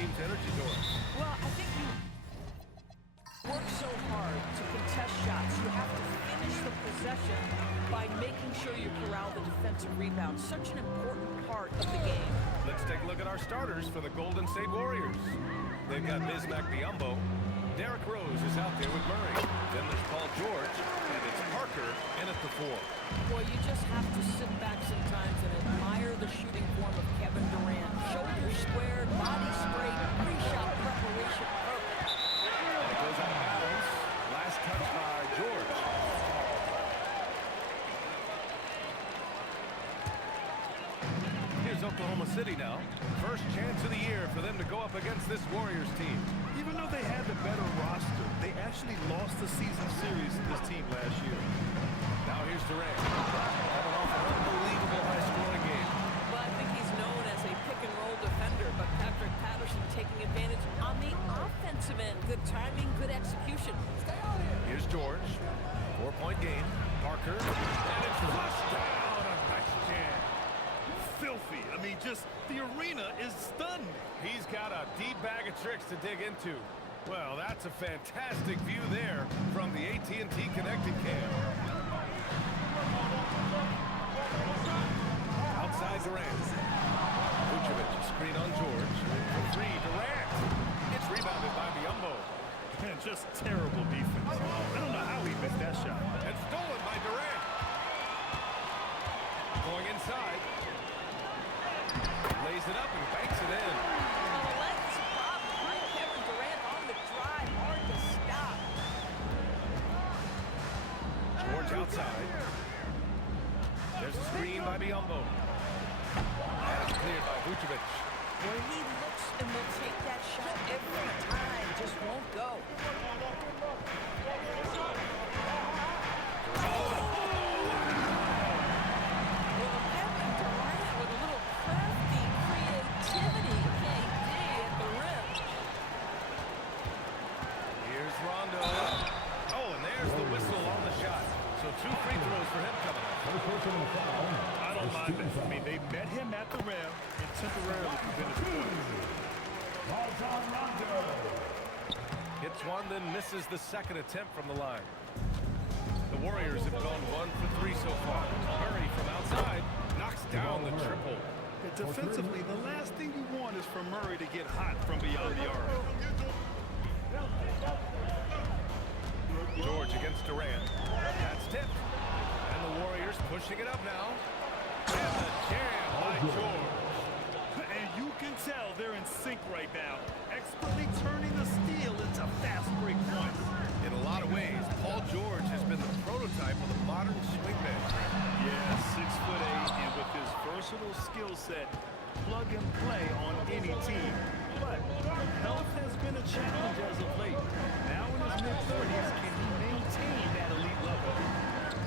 team's energy doing? Well, I think you work so hard to contest shots. You have to finish the possession by making sure you corral the defensive rebound. Such an important part of the game. Let's take a look at our starters for the Golden State Warriors. They've got Bismack Biyombo. Derrick Rose is out there with Murray. Then there's Paul George, and it's Parker in at the 4. Well, you just have to sit back sometimes and admire the shooting form of Kevin Durant. Shoulders squared, body straight, pre-shot preparation perfect. And it goes out of bounds. Last touch by George. Here's Oklahoma City now. First chance of the year for them to go up against this Warriors team. Even though they had the better roster, they actually lost the season series to this team last year. Now here's Durant. Having off an unbelievable high-scoring game. Well, I think he's known as a pick-and-roll defender, but Patrick Patterson taking advantage on the offensive end. Good timing, good execution. Here's George. 4-point game. Parker. And it's flushed down. A nice jam. Filthy. I mean, just the arena is stunned. He's got a deep bag of tricks to dig into. Well, that's a fantastic view there from the AT&T Connected Cam. Outside Durant. Vucevic, screen on George. For 3, Durant. It's rebounded by Biyombo. Man, just terrible defense. I don't know how he missed that shot. And stolen by Durant. Going inside. Lays it up and banks it in. Well, the length is a problem, right? Kevin Durant on the drive, hard to stop. George outside. There's a screen by Biyombo. And it's cleared by Vucevic. Where he looks and will take that shot every time, just won't go. Well, Kevin Durant with a little crafty creativity, KD at the rim. Here's Rondo. Oh, and there's the whistle on the shot. So 2 free throws for him coming up. I don't mind that. I mean, they met him at the rim and temporarily prevented the point. Hits one, then misses the second attempt from the line. The Warriors have gone 1 for 3 so far. Murray from outside knocks down the triple. Yeah, defensively, the last thing you want is for Murray to get hot from beyond the arc. George against Durant. That's tipped. And the Warriors pushing it up now. And the jam by George. And you can tell they're in sync right now, expertly turning the steal into fast break points. In a lot of ways, Paul George has been the prototype of the modern swing man. Yeah, 6'8", and with his versatile skill set, plug and play on any team. But health has been a challenge as of late. Now in his mid-30s, can he maintain that elite level?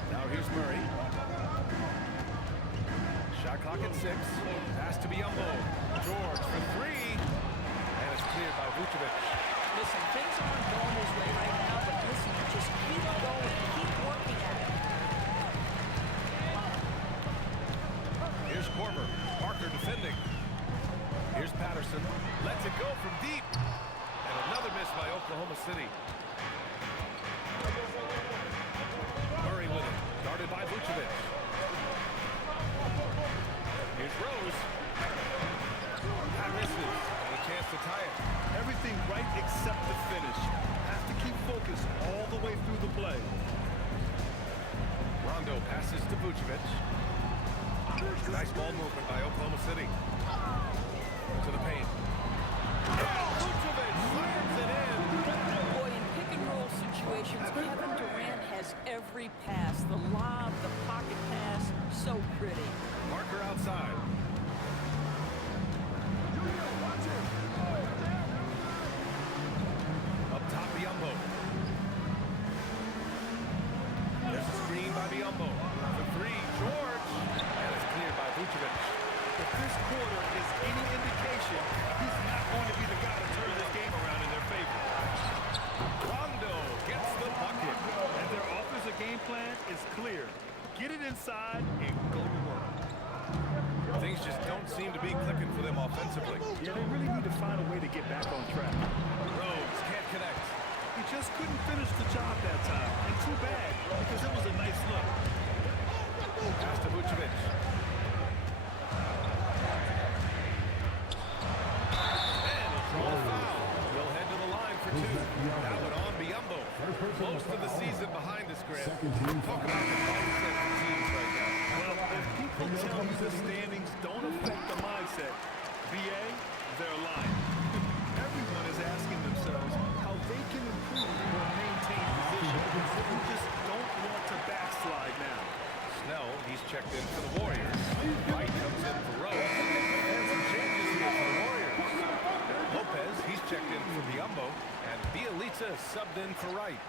Now here's Murray. Shot clock at 6. Pass to Biyombo. George for 3. And it's cleared by Vucevic. Listen, things aren't going his way right now, but listen, just keep going, keep working at it. Here's Korver. Parker defending. Here's Patterson. Lets it go from deep. And another miss by Oklahoma City. Murray with it. Guarded by Vucevic. Here's Rose. That misses. And a chance to tie it. Everything right except the finish. Have to keep focused all the way through the play. Rondo passes to Vucevic. Nice ball movement by Oklahoma City. To the paint. Vucevic slams it in. Boy, in pick-and-roll situations, Kevin Durant has every pass. The lob, the pocket pass, so pretty. Parker outside. Up top, Biyombo. There's a screen by Biyombo. For 3, George. And it's cleared by Vucevic. If this quarter is any indication, he's not going to be the guy to turn this game around in their favor. Rondo gets the bucket. And their offensive game plan is clear. Get it inside and go to work. Things just don't don't seem to be clicking for them offensively. Yeah, they really need to find a way to get back on track. Rose can't connect. He just couldn't finish the job that time. And too bad, because it was a nice look. Pass to Vucevic. And a draw foul. He'll head to the line for two. That one on Biyombo. Most of the season behind us, Grant. Talk about the mindset of teams right now. Well, if people tell you the standings don't affect the mindset, BA, they're lying. Everyone is asking themselves how they can improve or maintain position. You just don't want to backslide now. Snell, he's checked in for the Warriors. Wright comes in for Rose. And some changes here for the Warriors. Lopez, he's checked in for Biyombo. And Bielitsa subbed in for Wright.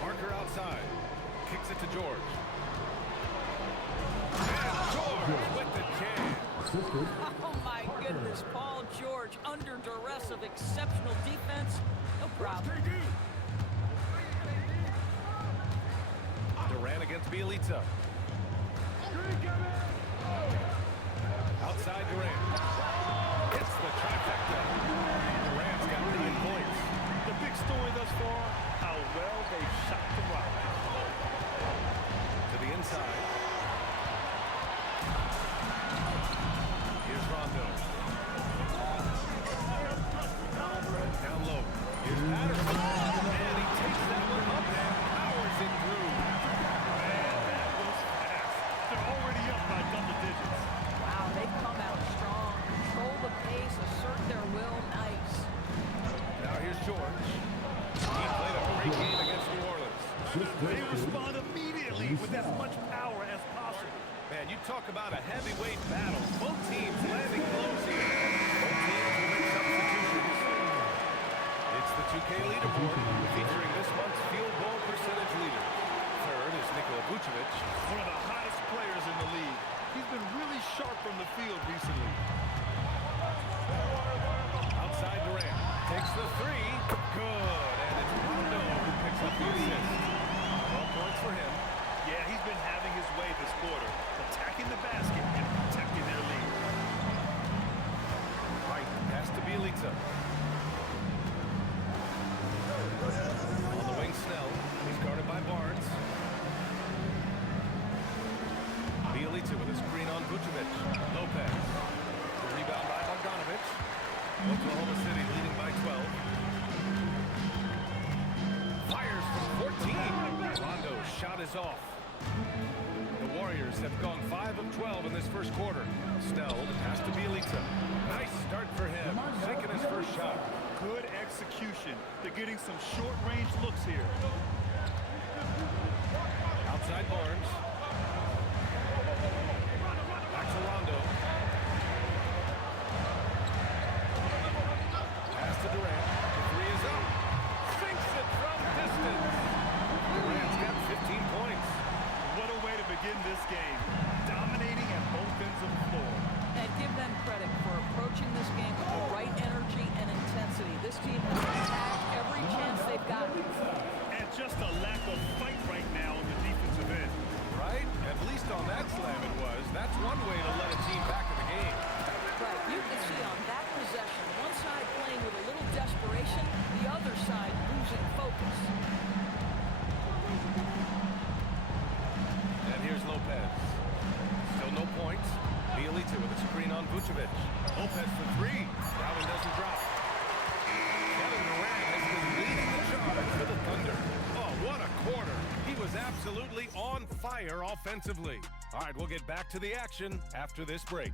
Parker outside. Kicks it to George. And George with the jam. Oh, my goodness. Paul George under duress of exceptional defense. No problem. Durant against Bielitsa. Outside Durant. It's the trifecta. Durant's got 9 points. The big story thus far, how well they shot the rock. To the inside. Here's Rondo. Down low. Here's Patterson. And he takes that one up and powers it through. Man, that was fast. They're already up by double digits. Wow, they come out strong. Control the pace, assert their will. Nice. Now here's George. He played a great game against New Orleans. They respond immediately with as much power as possible. Man, you talk about a heavyweight battle. Both teams landing blows here. Both teams will make substitutions. It's the 2K leaderboard featuring this month's field goal percentage leader. Third is Nikola Vucevic. One of the hottest players in the league. He's been really sharp from the field recently. Outside Durant. Takes the three. Good. And it's Rondo who picks up the assist. 12 points for him. Yeah, he's been having his way this quarter, attacking the basket and protecting their lead. Right. Pass to Bielitsa. On the wing, Snell. He's guarded by Barnes. Bielitsa with a screen on Vucevic. Lopez. The rebound by Bogdanovic. Oklahoma City leading by 12. Fires from 14. Rondo's shot is off. The Warriors have gone 5 of 12 in this first quarter. Snell, the pass to Bielitsa. Nice start for him. Sinking his first shot. Good execution. They're getting some short-range looks here. Outside Barnes. Back to Rondo. Pass to Durant. The three is up. Sinks it from distance. Durant's got 15 points. What a way to begin this game. Dominating at both ends of the floor. And give them credit for approaching this game with the right energy and intensity. This team has attacked every chance they've gotten. And just a lack of fight right now on the defensive end. Right? At least on that slam it was. That's one way to let a team back in the game. Right, you can see on that possession, one side playing with a little desperation, the other side losing focus. And here's Lopez. Still no points. Bielitsa with a screen on Vucevic. Lopez for three. That one doesn't drop. Kevin Durant has been leading the charge for the Thunder. Oh, what a quarter. He was absolutely on fire offensively. All right, we'll get back to the action after this break.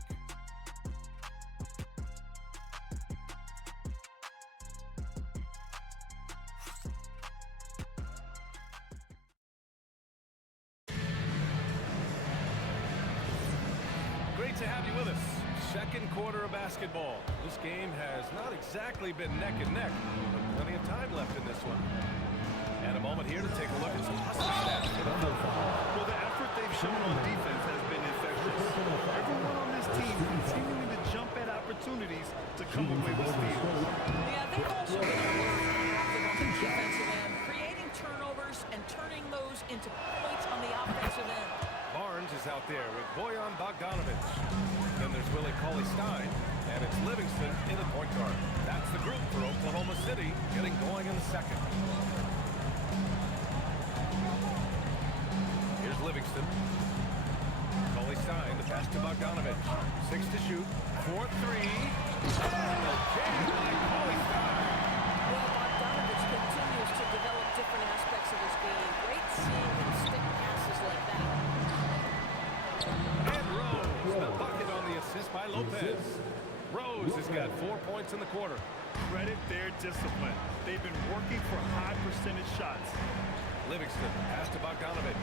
Great to have you with us. Second quarter of basketball. This game has not exactly been neck and neck, but plenty of time left in this one. And a moment here to take a look at some hustle stats for the Thunder. Well, the effort they've shown on defense has been infectious. Everyone on this team continuing to jump at opportunities to come away with steals. Yeah, they've also been really active on the defensive end, creating turnovers and turning those into points on the offensive end. Barnes is out there with Bojan Bogdanovic. Then there's Willie Cauley-Stein, and it's Livingston in the point guard. That's the group for Oklahoma City getting going in the second. Here's Livingston. Cauley-Stein, the pass to Bogdanovic. 6 to shoot. 4-3. And the jam by Cauley-Stein. Well, Bogdanovic continues to develop different aspects of his game. Great seeing him stick passes like that. And Rose, the bucket on the assist by Lopez. Rose has got 4 points in the quarter. Credit their discipline. They've been working for high percentage shots. Livingston, pass to Bogdanovic.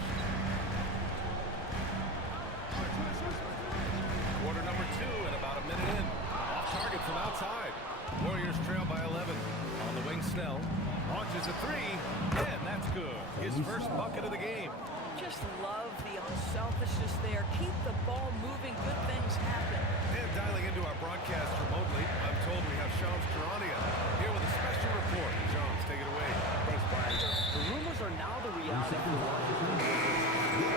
Quarter number 2 and about a minute in. Off target from outside. Warriors trail by 11. On the wing, Snell launches a 3, and that's good. His first bucket of the game. Just love the unselfishness there. Keep the ball moving. Good things happen. And dialing into our broadcast remotely, I'm told we have Shams Charania here with a special report. Shams, take it away. Thanks, Brian. The rumors are now the reality for the Washington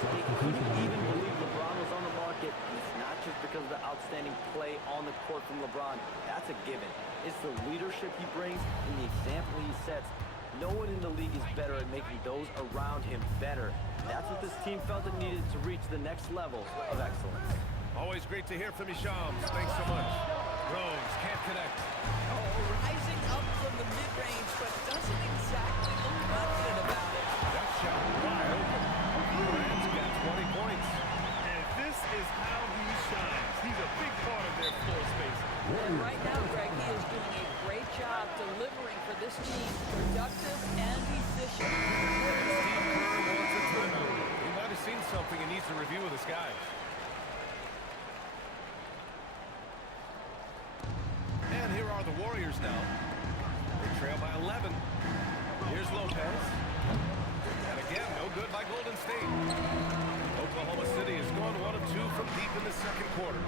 They couldn't even believe LeBron was on the market, and it's not just because of the outstanding play on the court from LeBron. That's a given. It's the leadership he brings and the example he sets. No one in the league is better at making those around him better. That's what this team felt it needed to reach the next level of excellence. Always great to hear from you, Shams. Thanks so much. Rose can't connect. Rising up from the mid-range, but doesn't exactly look confident about it. That shot wide open. Durant's got 20 points. And this is how he shines. He's a big part of their floor space. And right now, Greg, he is doing a great job delivering for this team, productive and efficient. Steve Kerr wants a timeout. He might have seen something and needs to review with his guys. And here are the Warriors now. They trail by 11. Here's Lopez. And again, no good by Golden State. Oklahoma City has gone 1 of 2 from deep in the second quarter.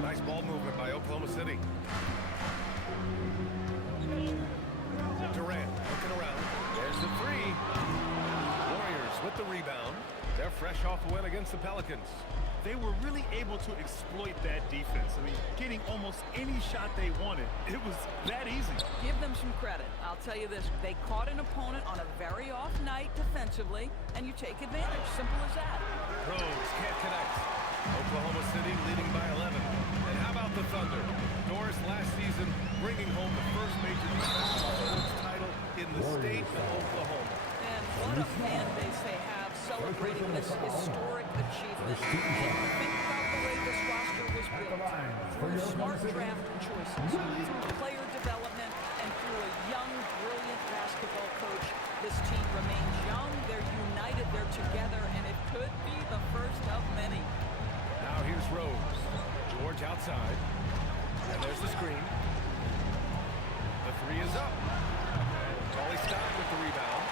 Nice ball movement by Oklahoma City. Durant looking around. There's the 3. Warriors with the rebound. They're fresh off a win against the Pelicans. They were really able to exploit that defense. I mean, getting almost any shot they wanted. It was that easy. Give them some credit. I'll tell you this, they caught an opponent on a very off night defensively, and you take advantage. Simple as that. Rose can't connect. Oklahoma City leading by 11. And how about the Thunder? Doris last season bringing home the first major defensive sports title in the state of Oklahoma. And what a fan base they have celebrating this historic achievement. And think about the way this roster was built. Through smart draft choices, through player development, and through a young, brilliant basketball coach. This team remains young, they're united, they're together, and it could be the first of many. Now here's Rose. George outside. And there's the screen. The 3 is up. Cauley-Stein with the rebound.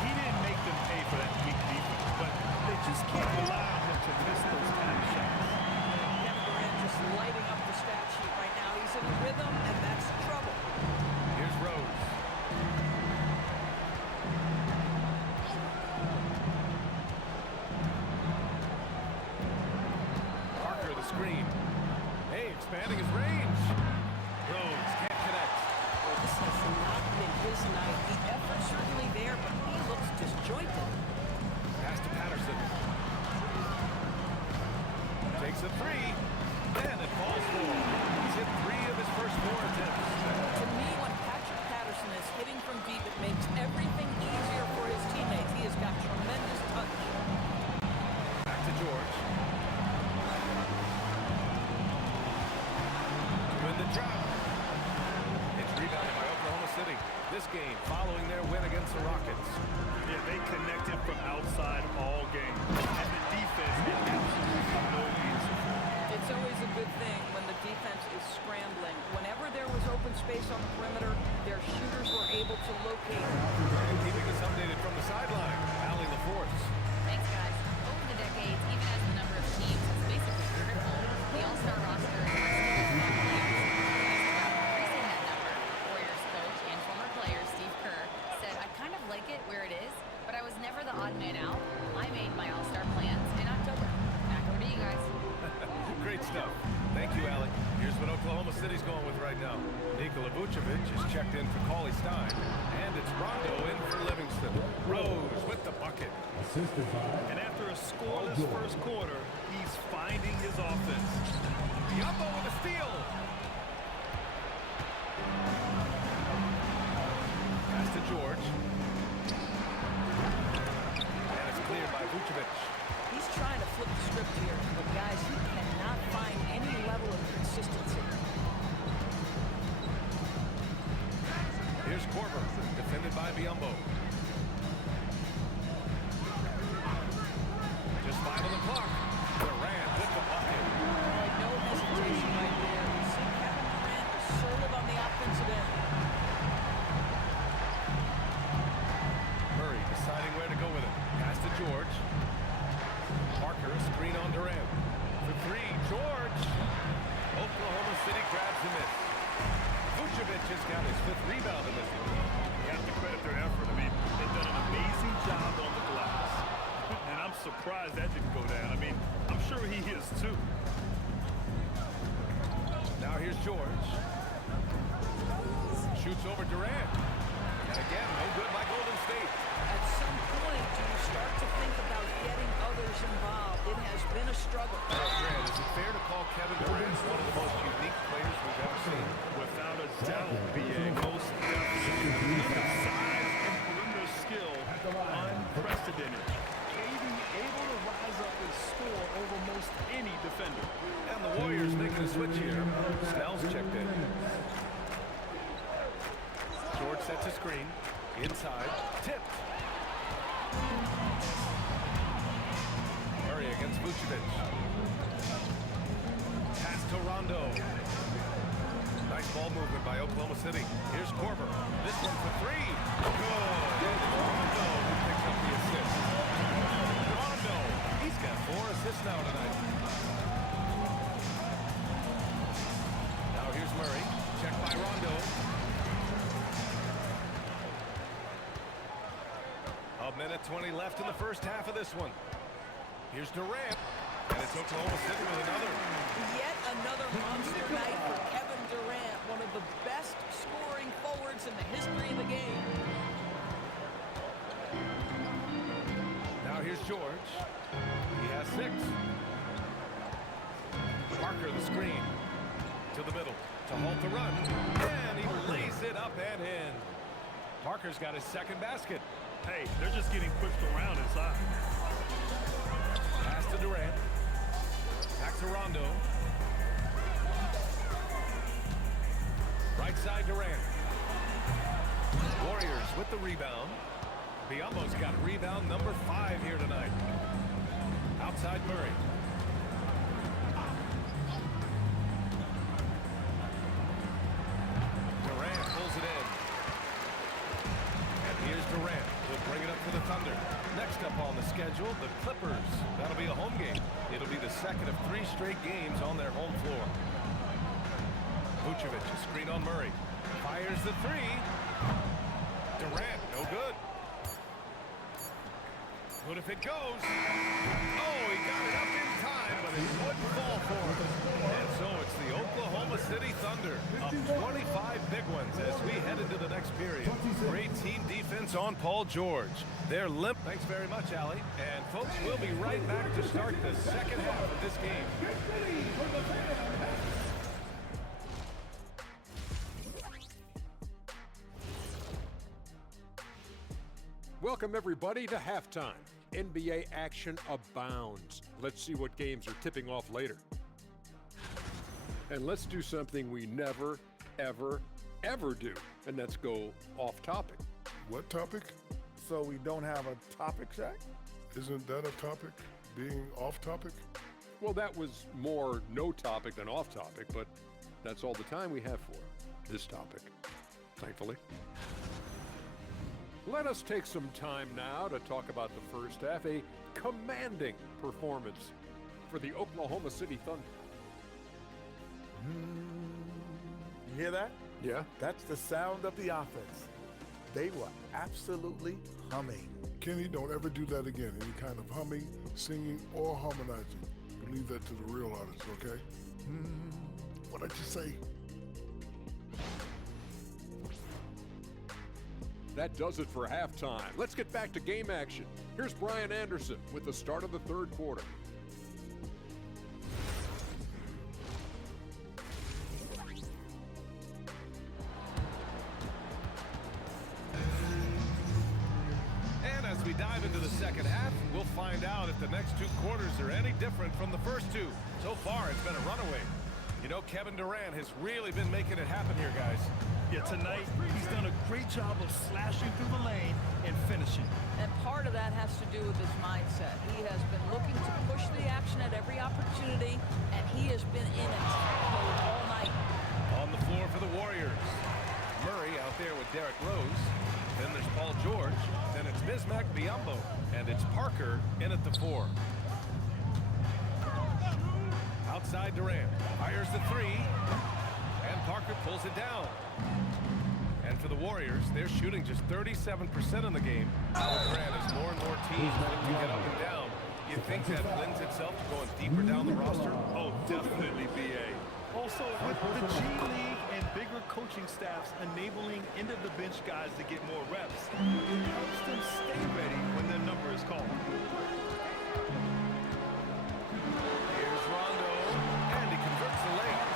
He didn't make them pay for that weak defense, but they just can't rely on him to miss those kind of shots. Kevin Durant just lighting up the stat sheet right now. He's in a rhythm, and that's trouble. Here's Rose. Parker the screen. Hey, expanding his range. Rose can't connect. Well, this has not been his night. The effort's certainly there, but he looks disjointed. Pass to Patterson. Takes a 3. And it falls for him. He's hit 3 of his first 4 attempts. To me, when Patrick Patterson is hitting from deep, it makes everything easier for his teammates. He has got tremendous touch. Back to George. Win the drop. It's rebounded by Oklahoma City. This game following their win against the Rockets. Yeah, they connected from outside all game. And the defense had absolutely no answer for it. It's always a good thing when the defense is scrambling. Whenever there was open space on the perimeter, their shooters were able to locate. And keeping us updated from the sideline, Allie LaForce. Thanks, guys. Over the decades, even as the number of teams has basically tripled, the All-Star roster has still increasing that number. Warriors coach and former player Steve Kerr said, "I kind of like it where Now, Nikola Vucevic is checked in for Cauley Stein, and it's Rondo in for Livingston. Rose with the bucket. And after a scoreless first quarter, he's finding his offense. Biombo with a steal. Pass to George. And it's cleared by Vucevic. He's trying to flip the script here, but guys, he cannot find any level of consistency. Here's Korver, defended by Biombo. Just 5 on the clock. Durant with the bucket. No hesitation right there. You see Kevin Durant assertive on the offensive end. Murray deciding where to go with it. Pass to George. Parker, a screen on Durant. For 3, George. Oklahoma City grabs the miss. Vucevic has got his 5th rebound in this one. You have to credit their effort. I mean, they've done an amazing job on the glass. And I'm surprised that didn't go down. I mean, I'm sure he is too. Now here's George. Shoots over Durant. And again, no good by Golden State. At some point, do you start to think about getting others involved? It has been a struggle. Grant, is it fair to call Kevin Durant one of the most unique players we've ever seen? Without a doubt, BA, most definitely. Size and perimeter skill, unprecedented. Able to rise up and score over most any defender. And the Warriors making a switch here. Snell's checked in. George sets a screen. Inside. Tipped. Murray against Vucevic. Pass to Rondo. Nice ball movement by Oklahoma City. Here's Korver. This one for 3. Good. And it's Rondo who picks up the assist. Rondo. He's got 4 assists now tonight. Now here's Murray. Checked by Rondo. A minute 20 left in the first half of this one. Here's Durant. And it's Oklahoma City with another. Yet another monster night for Kevin Durant, one of the best scoring forwards in the history of the game. Now here's George. He has 6. Parker the screen. To the middle. To halt the run. And he lays it up and in. Parker's got his 2nd basket. Hey, they're just getting pushed around inside. Pass to Durant. Back to Rondo. Right side Durant. Warriors with the rebound. Biombo's got rebound number 5 here tonight. Outside Murray. Durant pulls it in. And here's Durant. He'll bring it up for the Thunder. Next up on the schedule, the Clippers. That'll be a home game. It'll be the 2nd of 3 straight games on their home floor. Vucevic, a screen on Murray. Fires the 3. Durant, no good. But if it goes, oh, he got it up in time, but it wouldn't fall for him. And so it's the Oklahoma City Thunder up 25 big ones as we head into the next period. Great team defense on Paul George. They're limp. Thanks very much, Allie. And folks, we'll be right back to start the second half of this game. Welcome, everybody, to halftime. NBA action abounds. Let's see what games are tipping off later. And let's do something we never, ever, ever do, and that's go off topic. What topic? So we don't have a topic, Shaq? Isn't that a topic? Being off topic? Well, that was more no topic than off topic, but that's all the time we have for this topic, thankfully. Let us take some time now to talk about the first half, a commanding performance for the Oklahoma City Thunder. You hear that? Yeah? That's the sound of the offense. They were absolutely humming. Kenny, don't ever do that again. Any kind of humming, singing, or harmonizing. You leave that to the real artists, okay? What did you say? That does it for halftime. Let's get back to game action. Here's Brian Anderson with the start of the third quarter. And as we dive into the second half, we'll find out if the next two quarters are any different from the first two. So far, it's been a runaway. You know, Kevin Durant has really been making it happen here, guys. Yeah, tonight he's done a great job of slashing through the lane and finishing. And part of that has to do with his mindset. He has been looking to push the action at every opportunity, and he has been in attack mode all night. On the floor for the Warriors. Murray out there with Derrick Rose. Then there's Paul George. Then it's Bismack Biyombo. And it's Parker in at the 4. Outside Durant. Fires the 3. And Parker pulls it down. And for the Warriors, they're shooting just 37% in the game. Durant as more and more teams look to get up and down. You think that lends itself to going deeper down the roster? Oh, definitely, BA. Also, with the G League and bigger coaching staffs enabling end-of-the-bench guys to get more reps, it helps them stay ready when their number is called. Here's Rondo, and he converts the layup.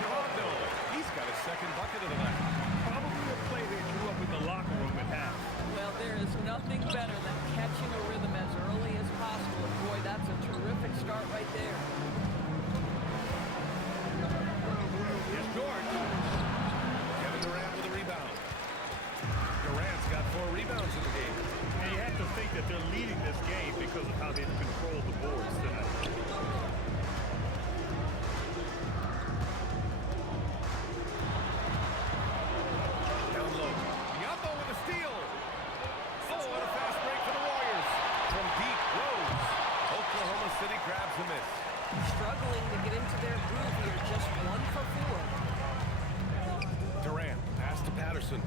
Rondo, he's got his second bucket of the night. Probably a play they drew up in the locker room at half. Well, there is nothing better than catching a rhythm as early as possible. And boy, that's a terrific start right there. Here's George. Kevin Durant with a rebound. Durant's got 4 rebounds in the game. And you have to think that they're leading this game because of how they've controlled the boards tonight. Down low. Biyombo with a steal. Oh, what a fast break for the Warriors. From deep, Rose. Oklahoma City grabs a miss. Struggling to get into their groove here, just 1 for 4. Durant, pass to Patterson.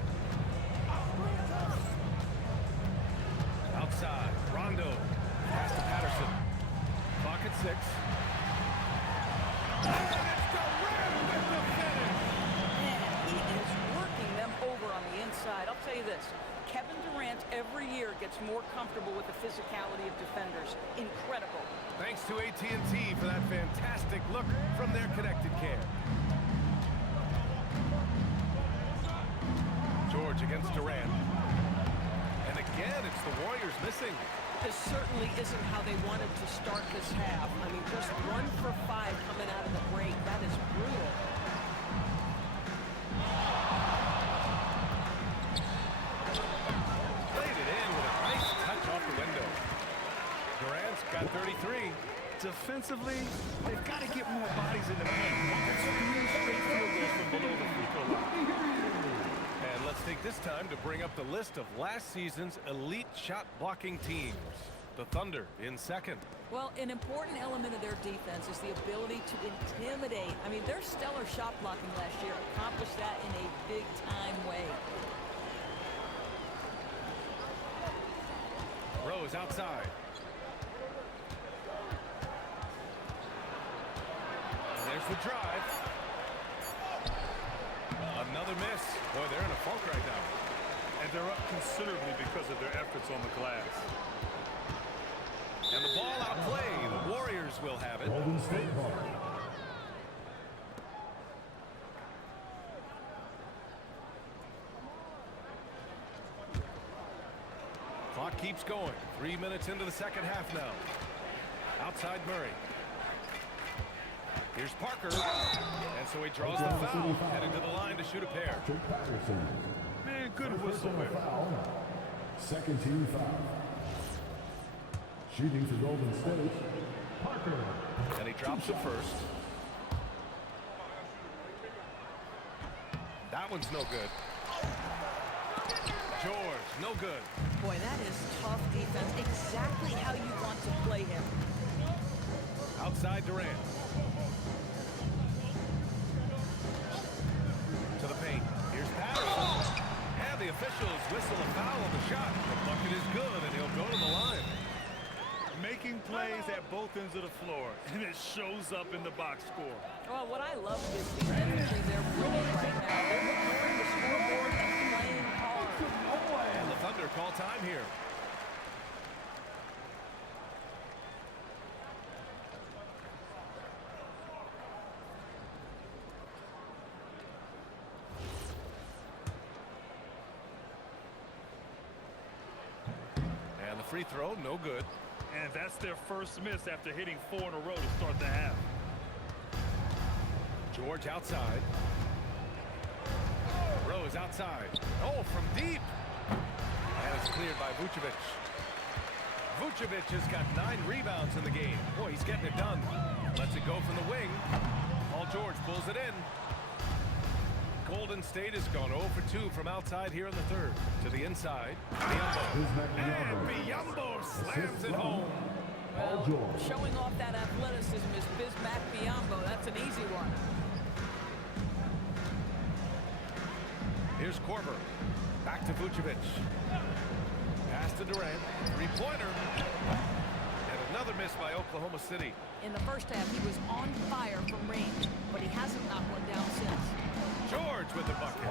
Outside, Rondo, pass to Patterson. Clock at 6. And it's Durant with the finish! Man, he is working them over on the inside. I'll tell you this, Kevin Durant every year gets more comfortable with the physicality of defenders. Incredible. Thanks to AT&T for that fantastic look from their connected care. George against Durant. And again, it's the Warriors missing. This certainly isn't how they wanted to start this half. I mean, just 1 for 5 coming out of the break. That is brutal. Played it in with a nice touch off the window. Durant's got 33. Defensively, they've got to get more bodies in the paint. That's 3 straight field goals from below the free throw line. And let's take this time to bring up the list of last season's elite shot blocking teams. The Thunder in second. Well, an important element of their defense is the ability to intimidate. I mean, their stellar shot blocking last year accomplished that in a big-time way. Rose outside. And there's the drive. Another miss. Boy, they're in a funk right now. And they're up considerably because of their efforts on the glass. And the ball out of play. The Warriors will have it. Golden State ball. Clock keeps going. 3 minutes into the second half now. Outside Murray. Here's Parker. And so he draws the foul. Heading to the line to shoot a pair. Man, good whistle there. Second team foul. Shooting for Golden State, Parker. And he drops it first. That one's no good. George, no good. Boy, that is tough defense. Exactly how you want to play him. Outside Durant. To the paint. Here's Patterson. And the officials whistle a foul on the shot. The bucket is good, and he'll go to the line. Making plays at both ends of the floor, and it shows up in the box score. Well, what I love is the energy they're bringing right now. They're ignoring the scoreboard and playing hard. And the Thunder call time here. And the free throw, no good. And that's their first miss after hitting 4 in a row to start the half. George outside. Rose outside. Oh, from deep. And it's cleared by Vucevic. Vucevic has got 9 rebounds in the game. Boy, he's getting it done. Lets it go from the wing. Paul George pulls it in. Golden State has gone 0 for 2 from outside here in the third. To the inside. Biyombo. And Biyombo slams it home. Well, showing off that athleticism is Bismack Biyombo. That's an easy one. Here's Korver. Back to Vucevic. Pass to Durant. Three-pointer. And another miss by Oklahoma City. In the first half, he was on fire from range, but he hasn't knocked one down since. George with the bucket.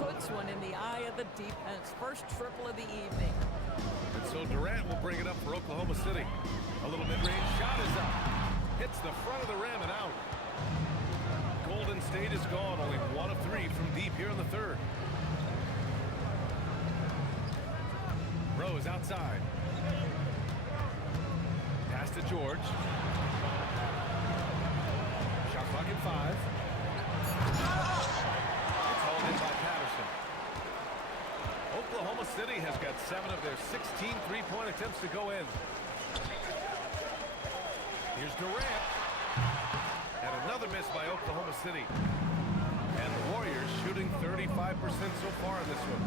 Puts one in the eye of the defense. First triple of the evening. And so Durant will bring it up for Oklahoma City. A little mid-range shot is up. Hits the front of the rim and out. Golden State is gone. Only 1 of 3 from deep here in the third. Rose outside. Pass to George. Shot clock at 5. It's hauled in by Patterson. Oklahoma City has got 7 of their 16 three-point attempts to go in. Here's Durant. And another miss by Oklahoma City. And the Warriors shooting 35% so far in this one.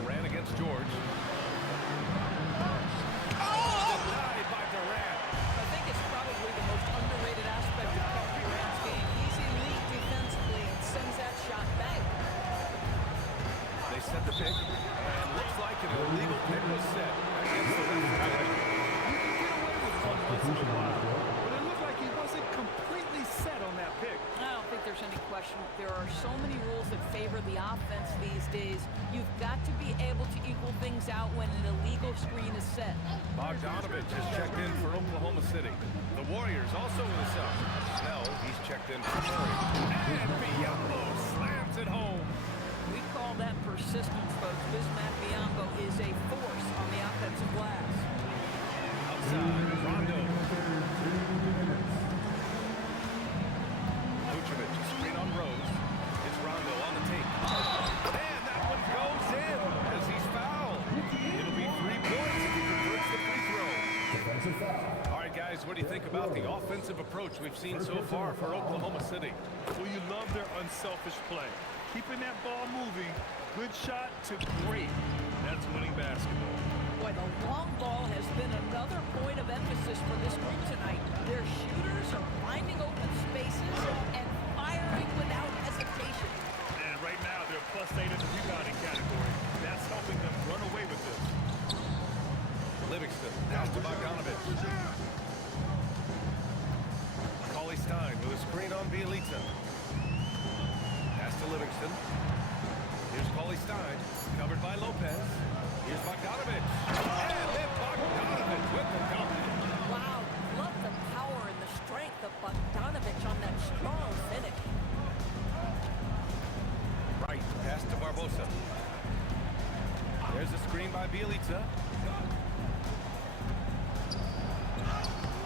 Durant against George. Oh! Denied by Durant. I think it's probably the most underrated aspect of Kevin Durant's game. He's elite defensively and sends that shot back. They set the pick. And looks like an illegal pick was set against the referee. But it looked like he wasn't completely set on that pick. I don't think there's any question. There are so many rules that favor the offense these days. You've got to be able to equal things out when an illegal screen is set. Bogdanovich has checked in for Oklahoma City. The Warriors also in the sub. Snell, he's checked in for Curry. And Biyombo slams it home. We call that persistence, folks. Bismack Biyombo is a force on the offensive glass. Outside, Rondo. Vucevic, a screen on Rose. It's Rondo on the tape. And that one goes in as he's fouled. It'll be 3 points if he converts the free throw. All right, guys, what do you think about the offensive approach we've seen so far for Oklahoma City? Well, you love their unselfish play. Keeping that ball moving, good shot to great. That's winning basketball. Boy, the long ball has been another point of emphasis for this group tonight. Their shooters are finding open spaces and firing without hesitation. And right now, they're +8 in the rebounding category. That's helping them run away with this. Livingston, pass to Bogdanovich. Cauley Stein with a screen on Bielitsa. Pass to Livingston. Here's Cauley Stein, covered by Lopez. Here's Bogdanovich. And then Bogdanovich with the dunk. Wow, love the power and the strength of Bogdanovich on that strong finish. Right, pass to Barbosa. There's a screen by Bielitsa.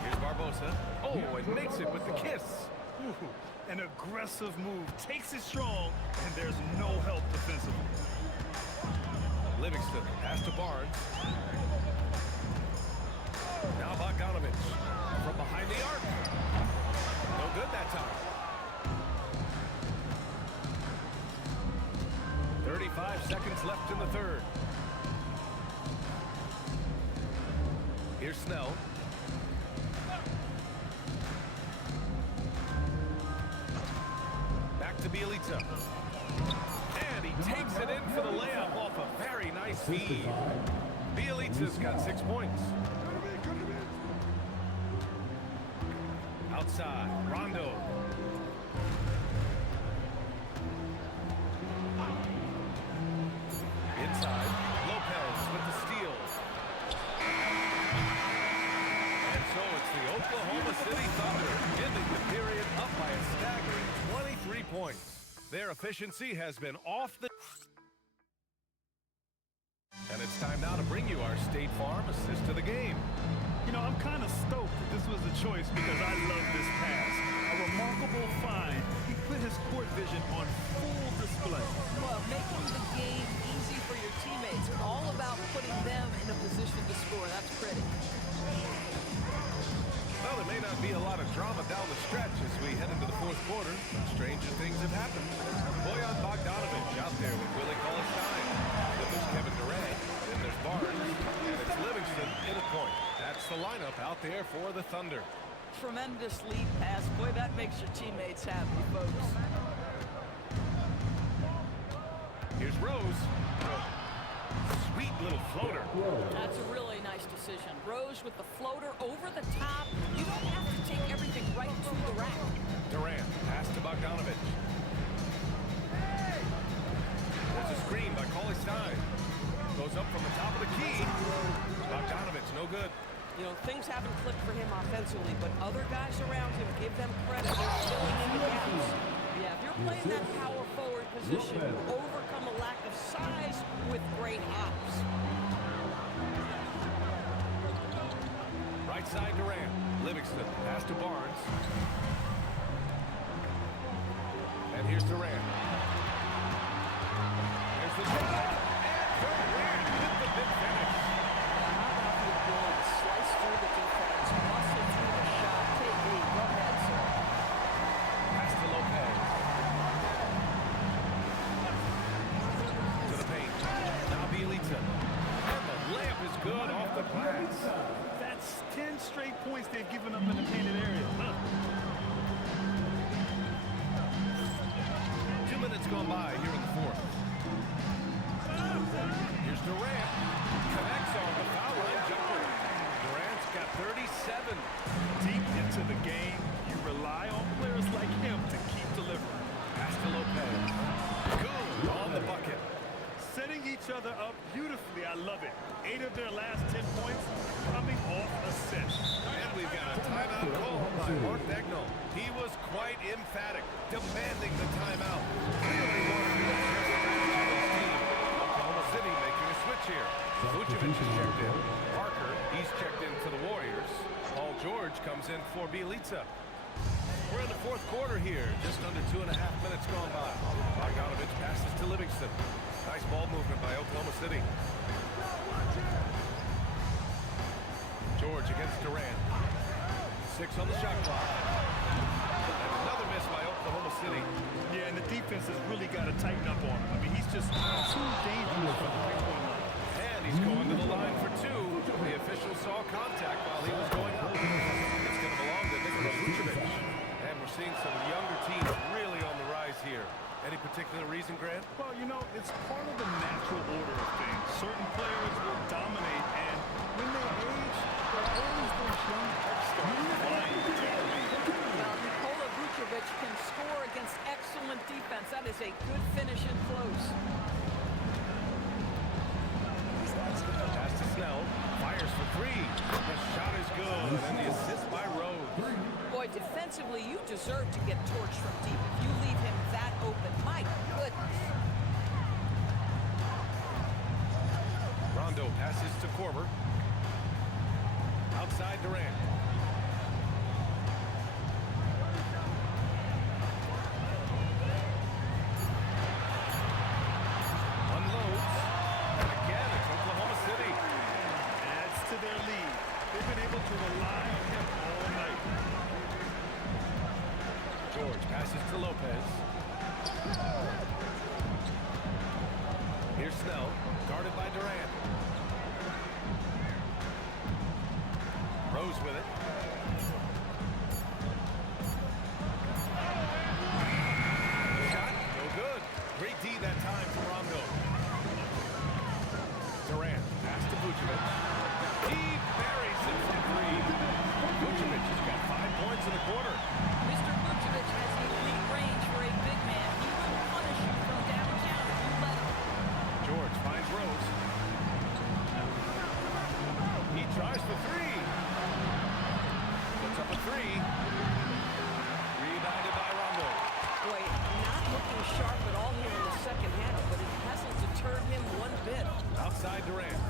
Here's Barbosa. Oh, and makes it with the kiss. Ooh, an aggressive move, takes it strong, and there's no help defensively. Livingston, pass to Barnes. Now Bogdanovich from behind the arc. No good that time. 35 seconds left in the third. Here's Snell. Back to Bielitsa. And he takes it in for the layup off a very nice feed. Bielitsa's got 6 points. Outside, Rondo. efficiency has been off the... And it's time now to bring you our State Farm assist to the game. You know, I'm kind of stoked that this was a choice because I love this pass. A remarkable find. He put his court vision on full display. Well, making the game easy for your teammates. All about putting them in a position to score. That's pretty. Well, there may not be a lot of drama down the stretch as we head into the fourth quarter, but stranger things have happened. Bojan Bogdanovic out there with Willie Cauley-Stein. Then there's Kevin Durant, then there's Barnes, and it's Livingston in a point. That's the lineup out there for the Thunder. Tremendous lead pass. Boy, that makes your teammates happy, folks. Here's Rose. Sweet little floater. That's a really nice decision. Rose with the floater over the top. You don't have to take everything right to the rack. Durant, pass to Bogdanovic. There's a screen by Cauley-Stein. Goes up from the top of the key. Bogdanovic, no good. You know, things haven't clicked for him offensively, but other guys around him give them credit. They're filling in the gaps. Yeah, if you're playing that power forward position, you overcome a lack of size with great hops. Right side Durant. Livingston, pass to Barnes. And here's Durant. There's the shot. And Durant with the big finish. How about the ability to slice through the defense, muscle through the shot, take lead. Go ahead, sir. Pass to Lopez. To the paint. Now Bielitsa. And the layup is good off the glass. That's 10 straight points they've given up in the painted area. 2 minutes gone by here in the fourth. Here's Durant. Connects on the foul line jumper. Durant's got 37. Deep into the game, you rely on players like him to keep delivering. Pass to Lopez. Good on the bucket. Setting each other up beautifully. I love it. 8 of their last 10 points coming off assists. And we've got a timeout call by Mark Dagnall. He was quite emphatic, demanding the timeout. Clearly wanted to adjust strategy of his team. Oklahoma City making a switch here. Vucevic is checked in. Parker, he's checked in for the Warriors. Paul George comes in for Bielitsa. We're in the fourth quarter here. Just under 2.5 minutes gone by. Bogdanovic passes to Livingston. Nice ball movement by Oklahoma City. George against Durant. 6 on the shot clock. And another miss by Oklahoma City. Yeah, and the defense has really got to tighten up on him. I mean, he's just too dangerous from the three-point line. And he's going to the line for 2. The official saw contact while he was going up. It's going to belong to Nikola Vucevic. And we're seeing some younger teams really on the rise here. Any particular reason, Grant? Well, you know, it's part of the natural order of things. Certain players will dominate, and when they age, there are always those young upstarts vying to take the lead. Now, Nikola Vucevic can score against excellent defense. That is a good finish and close. Pass to Snell. Fires for 3. The shot is good. And the assist by Rose. Boy, defensively, you deserve to get torched from deep. If you leave him that open, my goodness. Rondo passes to Korver. Outside Durant. Unloads. And again, it's Oklahoma City. Adds to their lead. They've been able to rely on him all night. George passes to Lopez. Here's Snell, guarded by Durant. Rose with it. Shot, no good. Great D that time for Rondo. Durant, pass to Vucevic. He buries it from 3. Vucevic has got 5 points in the quarter. Mr. Vucevic has elite range for a big man. He will punish you from downtown if you let him. George finds Rose. He tries for 3. Puts up a 3. Rebounded by Rondo. Boy, not looking sharp at all. did. Outside Durant.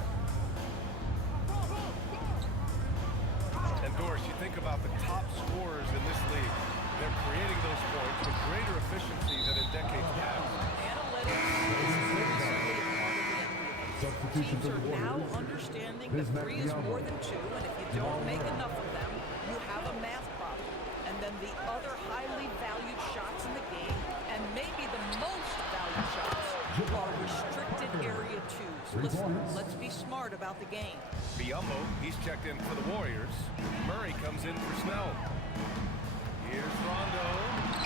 And Doris, you think about the top scorers in this league. They're creating those points with greater efficiency than in decades past. Analytics is increasingly a part of the NBA. Substitution Teams for are the now Warriors. understanding that Bismack 3 is more Diallo. than 2, and if you don't make enough of them, you have a math problem. And then the other highly valued shots in the game, and maybe the most valued shots, are restricted area 2s. Listen, let's be smart about the game. Biyombo, he's checked in for the Warriors. Murray comes in for Snell. Here's Rondo.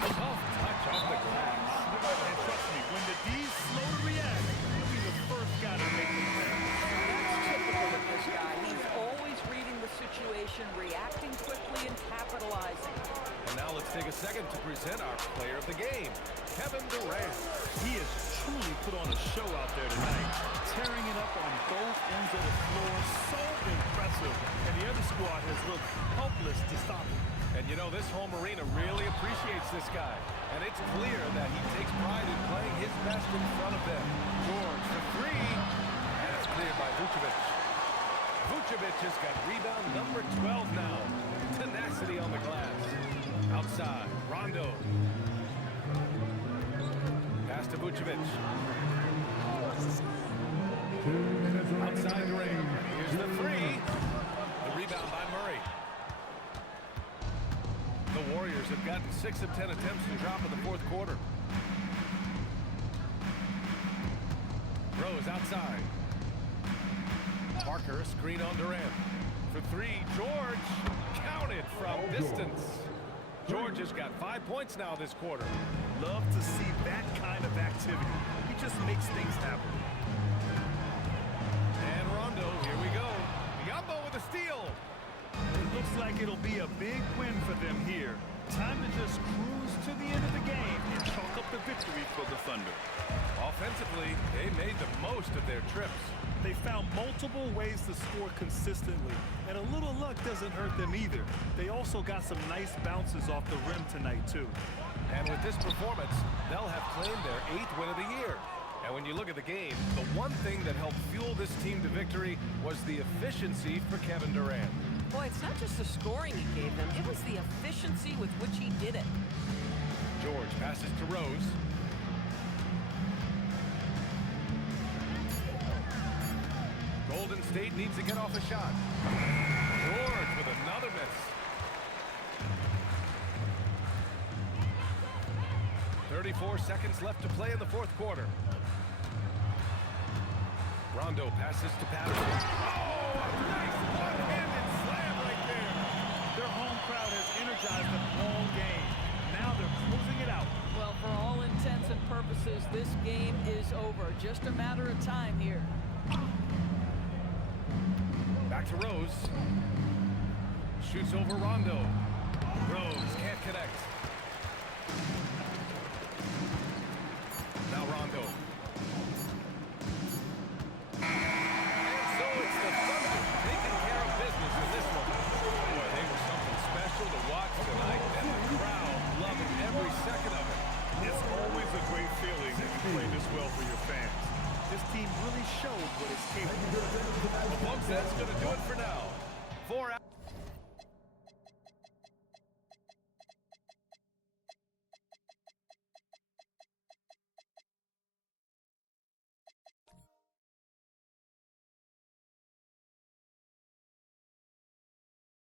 Tough touch off the glass. And trust me, when the D's slow to react, he'll be the first guy to make the play. That's typical of this guy. He's always reading the situation, reacting quickly, and capitalizing. And now let's take a second to present our player of the game, Kevin Durant. He has truly put on a show out there tonight, tearing it up on both ends of the floor. So impressive. And the other squad has looked helpless to stop him. And you know, this home arena really appreciates this guy. And it's clear that he takes pride in playing his best in front of them. George for 3. And it's cleared by Vucevic. Vucevic has got rebound number 12 now. Tenacity on the glass. Outside, Rondo. Pass to Vucevic. 2 minutes remaining. Outside Durant. Here's the 3. The rebound by Murray. The Warriors have gotten 6 of 10 attempts to drop in the fourth quarter. Rose outside. Parker, screen on Durant. For 3, George. Counted from distance. George has got 5 points now this quarter. Love to see that kind of activity. He just makes things happen. And Rondo, here we go. Biyombo with a steal. It looks like it'll be a big win for them here. Time to just cruise to the end of the game and chalk up the victory for the Thunder. Offensively, they made the most of their trips. They found multiple ways to score consistently, and a little luck doesn't hurt them either. They also got some nice bounces off the rim tonight, too. And with this performance, they'll have claimed their 8th win of the year. And when you look at the game, the one thing that helped fuel this team to victory was the efficiency for Kevin Durant. Boy, it's not just the scoring he gave them, it was the efficiency with which he did it. George passes to Rose. Golden State needs to get off a shot. George with another miss. 34 seconds left to play in the fourth quarter. Rondo passes to Patterson. Oh, a nice one-handed slam right there. Their home crowd has energized them all game. Now they're closing it out. Well, for all intents and purposes, this game is over. Just a matter of time here. Back to Rose. Shoots over Rondo. Rose can't connect. Now Rondo.